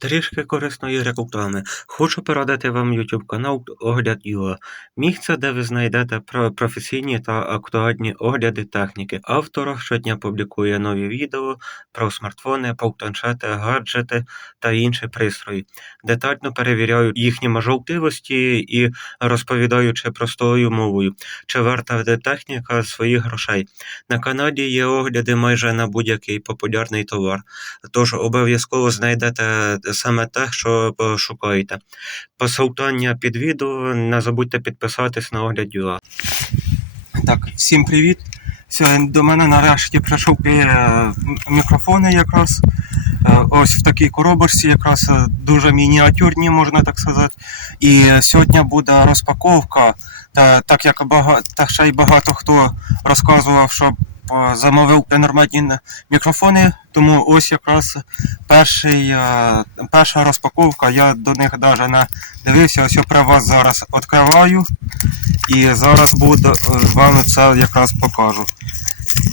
Трішки корисної реклами. Хочу порадити вам YouTube канал Огляд.ua. Місце, де ви знайдете про- професійні та актуальні огляди техніки. Автор щодня публікує нові відео про смартфони, планшети, гаджети та інші пристрої. Детально перевіряю їхні можливості і розповідаючи простою мовою, чи варта техніка своїх грошей. На каналі є огляди майже на будь-який популярний товар. Тож обов'язково знайдете саме те, що шукаєте. Посилання під відео, не забудьте підписатись на огляд.ua. Так, всім привіт. Сьогодні до мене нарешті прийшов е, мікрофони якраз. Е, Ось в такій коробочці, якраз е, дуже мініатюрні, можна так сказати. І сьогодні буде розпаковка. Та, так як багато, та ще й багато хто розказував, що замовив нормальні мікрофони, тому ось якраз перший, е, перша розпаковка. Я до них навіть не дивився. Ось я про вас зараз відкриваю. І зараз буду е, вам це якраз покажу.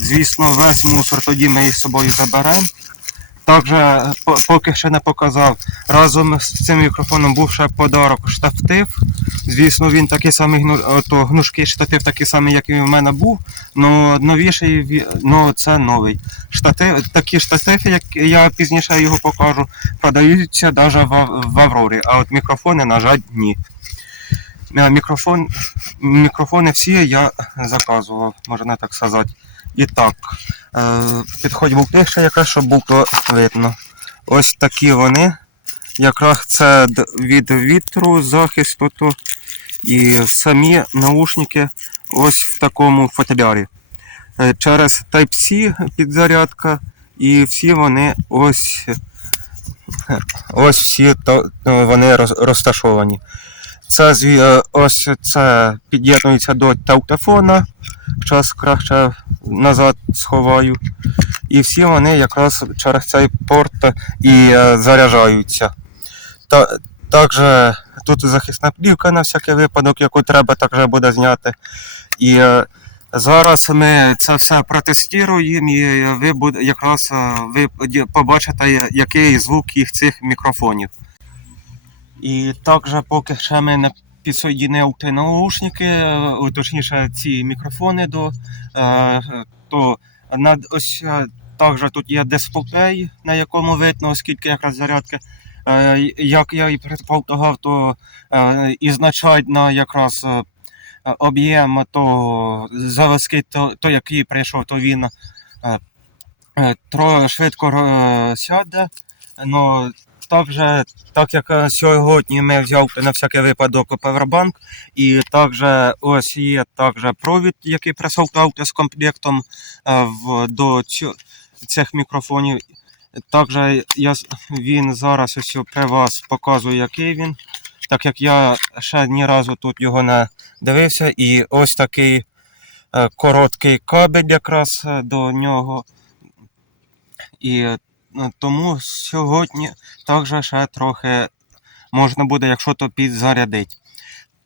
Звісно, весь мусор тоді ми із собою заберемо. Також, е, поки ще не показав, разом з цим мікрофоном був ще подарок штатив. Звісно, він такий самий гну- ото, гнучкий штатив, такий самий, як і в мене був. Ну новіший ну, це новий. Штатив, такі штативи, як я пізніше його покажу, продаються навіть в Аврорі, а от мікрофони, на жаль, ні. Е, Мікрофон, мікрофони всі я заказував, можна так сказати. І так, е, підходь був тише, якраз, щоб було видно. Ось такі вони. Якраз це від вітру, захисту. І самі наушники ось в такому футлярі. Е, Через Type-C підзарядка, і всі вони ось, ось всі то вони розташовані. Це е, ось це під'єднується до телефона. Зараз краще назад сховаю. І всі вони якраз через цей порт і е, заряджаються. Та, також тут захисна плівка на всякий випадок, яку треба також буде зняти. І е, зараз ми це все протестуємо, і ви якраз е, ви побачите, який звук їх цих мікрофонів. І також поки ще ми не підсоєдинив ті наушники, е, точніше ці мікрофони до, е, то над ось е, також тут є дисплей, на якому видно, оскільки якраз зарядки. Е, Як я і предполагав, то ізначально якраз об'єм то заводський, то, то який прийшов, то він швидко сяде. Но також, так як е, сьогодні ми взяв на всякий випадок Powerbank, і також ось є також провід, який присовтав з комплектом е, до цих мікрофонів. Також я, він зараз ось при вас показує, який він. Так як я ще ні разу тут його не дивився, і ось такий е, короткий кабель якраз до нього. І тому сьогодні також ще трохи можна буде, якщо то підзарядити.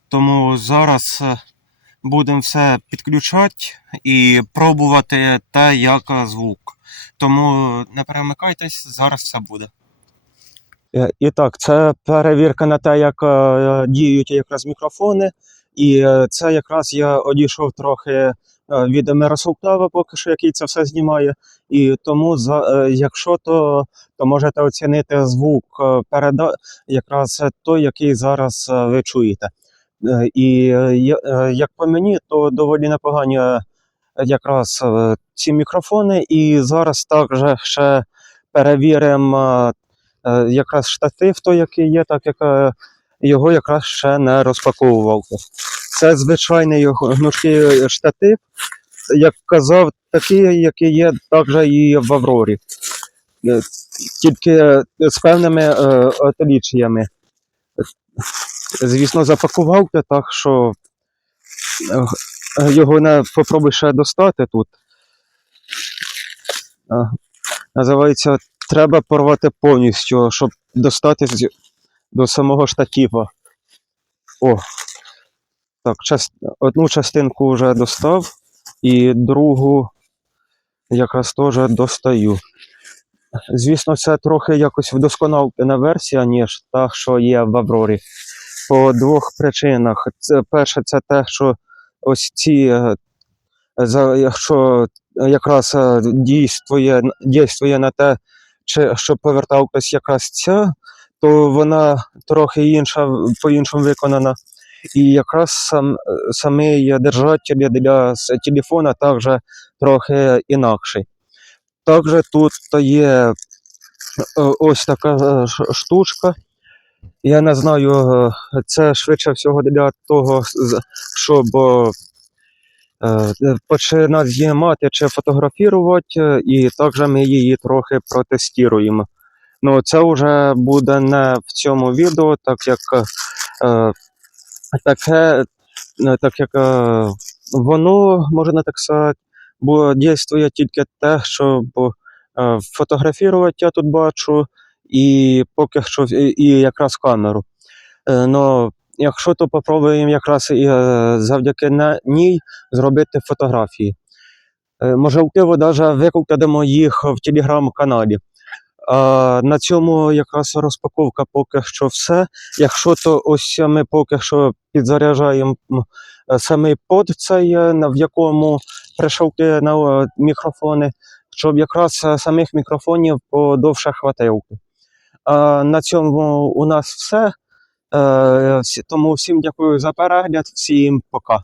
Тому зараз е, будемо все підключати і пробувати те, як е, звук. Тому не перемикайтесь, зараз все буде. Е, І так, це перевірка на те, як е, діють якраз мікрофони. І е, це якраз я одійшов трохи е, від Мирослава, поки що, який це все знімає. І тому, е, якщо то, то можете оцінити звук е, переда... якраз той, який зараз е, ви чуєте. Е, І е, е, як по мені, то доволі непогані е, якраз е, ці мікрофони. І зараз також ще перевіримо е, е, якраз штатив, той, який є, так як е, його якраз ще не розпаковував. Це звичайний гнучкий штатив, як казав, такий, який є також і в Аврорі. Е, Тільки з певними е. Звісно, запакував те так, що е, його не попробуй ще достати тут. Е, Називається Треба порвати повністю, щоб достати до самого штатива. О. Так, одну частинку вже достав, і другу якраз теж достаю. Звісно, це трохи якось вдосконалена версія, ніж та, що є в Аврорі. По двох причинах. Це, перше, це те, що ось ці, е, якщо якраз е, дійствує, дійствує на те, чи, щоб поверталась якраз ця, то вона трохи інша, по-іншому виконана. І якраз сам, самий держатель для телефона також трохи інакший. Також тут є е, ось така е, штучка. Я не знаю, е, це швидше всього для того, щоб починати знімати чи фотографувати, і також ми її трохи протестуємо. Ну, це вже буде не в цьому відео, так як таке, е, так як е, воно, можна так сказати, бо дійствує тільки те, щоб е, фотографувати я тут бачу, і поки що і, якраз камеру. Но якщо то попробуємо якраз і завдяки на ній зробити фотографії. Можливо, навіть викладемо їх в телеграм-каналі. На цьому якраз розпаковка поки що все. Якщо то ось ми поки що підзаряджаємо е, самий под цей, е, в якому пришивки на мікрофони, щоб якраз е, самих мікрофонів подовше хватило. На цьому у нас все. Тому всім дякую за перегляд, всім пока.